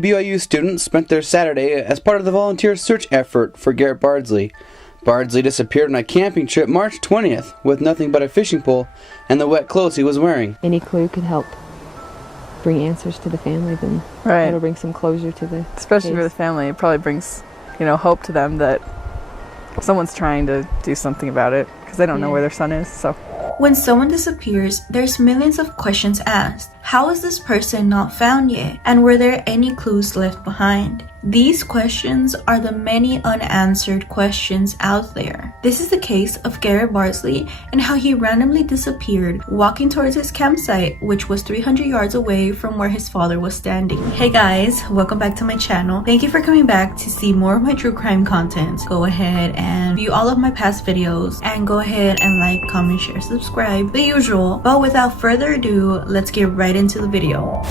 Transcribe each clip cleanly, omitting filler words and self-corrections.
BYU students spent their Saturday as part of the volunteer search effort for Garrett Bardsley. Bardsley disappeared on a camping trip March 20th with nothing but a fishing pole and the wet clothes he was wearing. Any clue could help bring answers to the family, then it'll bring some closure to the especially case. for the family. It probably brings, hope to them that someone's trying to do something about it because they don't know where their son is. So when someone disappears, there's millions of questions asked. How is this person not found yet? And were there any clues left behind? These questions are the many unanswered questions out there. This is the case of Garrett Bardsley and how he randomly disappeared walking towards his campsite, which was 300 yards away from where his father was standing. Hey guys, welcome back to my channel. Thank you for coming back to see more of my true crime content. Go ahead and view all of my past videos and go ahead and like, comment, share, subscribe, the usual. But without further ado, let's get right into the video.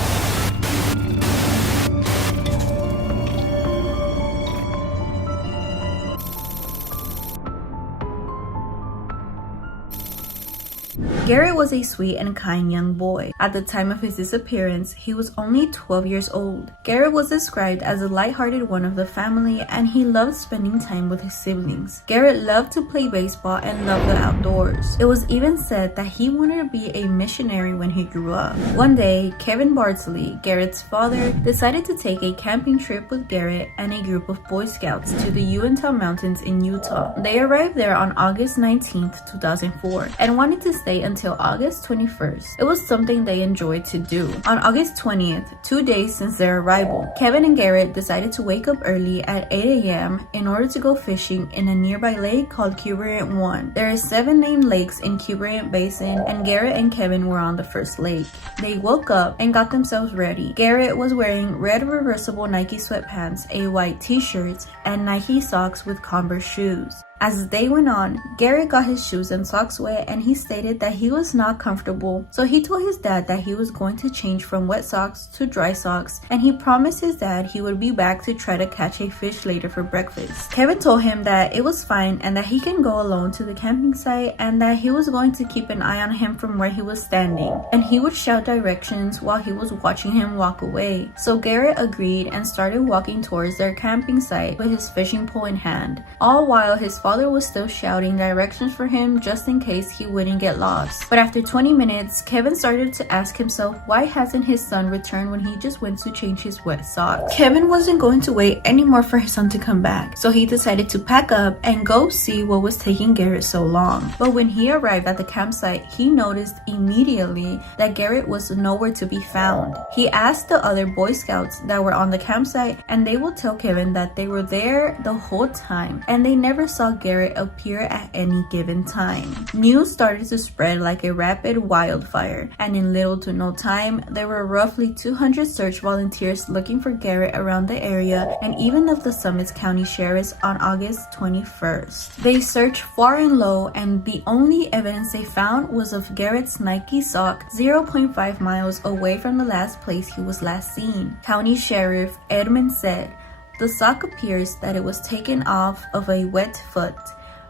Garrett was a sweet and kind young boy. At the time of his disappearance, he was only 12 years old. Garrett was described as a lighthearted one of the family, and he loved spending time with his siblings. Garrett loved to play baseball and loved the outdoors. It was even said that he wanted to be a missionary when he grew up. One day, Kevin Bardsley, Garrett's father, decided to take a camping trip with Garrett and a group of Boy Scouts to the Uinta Mountains in Utah. They arrived there on August 19th, 2004, and wanted to stay until August 21st. It was something they enjoyed to do. On August 20th, 2 days since their arrival, Kevin and Garrett decided to wake up early at 8 a.m. in order to go fishing in a nearby lake called Cubariant 1. There are 7 named lakes in Cubariant Basin, and Garrett and Kevin were on the first lake. They woke up and got themselves ready. Garrett was wearing red reversible Nike sweatpants, a white t-shirt, and Nike socks with Converse shoes. As the day went on, Garrett got his shoes and socks wet, and he stated that he was not comfortable, so he told his dad that he was going to change from wet socks to dry socks, and he promised his dad he would be back to try to catch a fish later for breakfast. Kevin told him that it was fine and that he can go alone to the camping site and that he was going to keep an eye on him from where he was standing, and he would shout directions while he was watching him walk away. So Garrett agreed and started walking towards their camping site with his fishing pole in hand, all while his father was still shouting directions for him just in case he wouldn't get lost. But after 20 minutes, Kevin started to ask himself why hasn't his son returned when he just went to change his wet socks. Kevin wasn't going to wait anymore for his son to come back, so he decided to pack up and go see what was taking Garrett so long. But when he arrived at the campsite, he noticed immediately that Garrett was nowhere to be found. He asked the other Boy Scouts that were on the campsite, and they will tell Kevin that they were there the whole time and they never saw Garrett appear at any given time. News started to spread like a rapid wildfire, and in little to no time, there were roughly 200 search volunteers looking for Garrett around the area, and even of the Summit County Sheriffs on August 21st. They searched far and low, and the only evidence they found was of Garrett's Nike sock 0.5 miles away from the last place he was last seen. County Sheriff Edmund said, "The sock appears that it was taken off of a wet foot,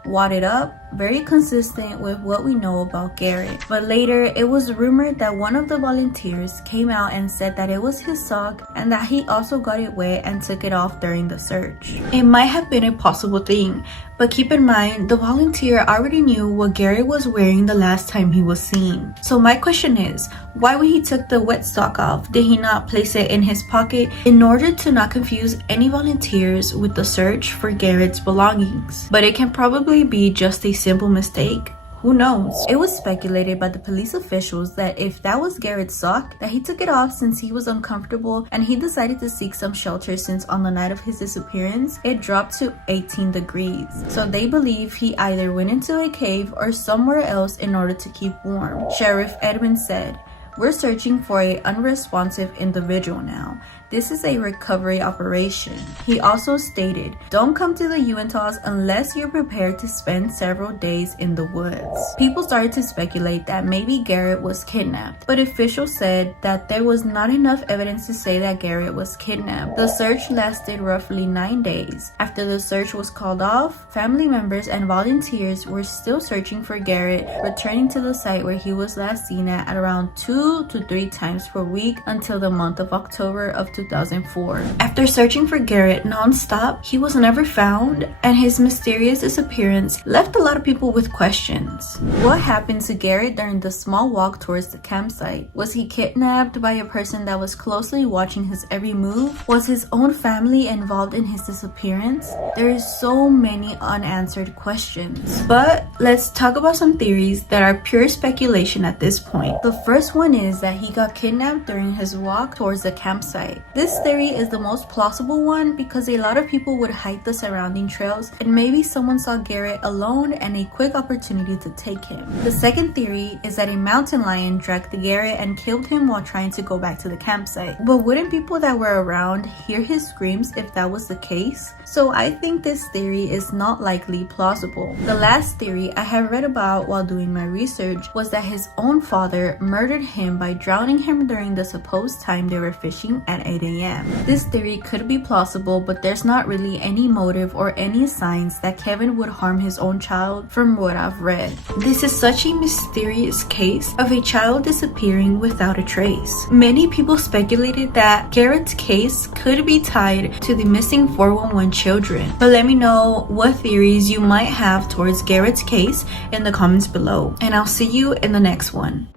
wadded up, very consistent with what we know about Garrett." But later, it was rumored that one of the volunteers came out and said that it was his sock and that he also got it wet and took it off during the search. It might have been a possible thing, but keep in mind, the volunteer already knew what Garrett was wearing the last time he was seen. So my question is, why when he took the wet sock off, did he not place it in his pocket in order to not confuse any volunteers with the search for Garrett's belongings? But it can probably be just a simple mistake. Who knows? It was speculated by the police officials that if that was Garrett's sock, that he took it off since he was uncomfortable and he decided to seek some shelter since on the night of his disappearance, it dropped to 18 degrees. So they believe he either went into a cave or somewhere else in order to keep warm. Sheriff Edmund said, "We're searching for an unresponsive individual now. This is a recovery operation." He also stated, "Don't come to the Uintas unless you're prepared to spend several days in the woods." People started to speculate that maybe Garrett was kidnapped, but officials said that there was not enough evidence to say that Garrett was kidnapped. The search lasted roughly 9 days. After the search was called off, family members and volunteers were still searching for Garrett, returning to the site where he was last seen at around 2 to 3 times per week until the month of October of 2005. 2004. After searching for Garrett non-stop, he was never found, and his mysterious disappearance left a lot of people with questions. What happened to Garrett during the small walk towards the campsite? Was he kidnapped by a person that was closely watching his every move? Was his own family involved in his disappearance? There is so many unanswered questions. But let's talk about some theories that are pure speculation at this point. The first one is that he got kidnapped during his walk towards the campsite. This theory is the most plausible one because a lot of people would hike the surrounding trails, and maybe someone saw Garrett alone and a quick opportunity to take him. The second theory is that a mountain lion dragged Garrett and killed him while trying to go back to the campsite. But wouldn't people that were around hear his screams if that was the case? So I think this theory is not likely plausible. The last theory I have read about while doing my research was that his own father murdered him by drowning him during the supposed time they were fishing at 8 a.m. This theory could be plausible, but there's not really any motive or any signs that Kevin would harm his own child from what I've read. This is such a mysterious case of a child disappearing without a trace. Many people speculated that Garrett's case could be tied to the missing 411 children. But let me know what theories you might have towards Garrett's case in the comments below, and I'll see you in the next one.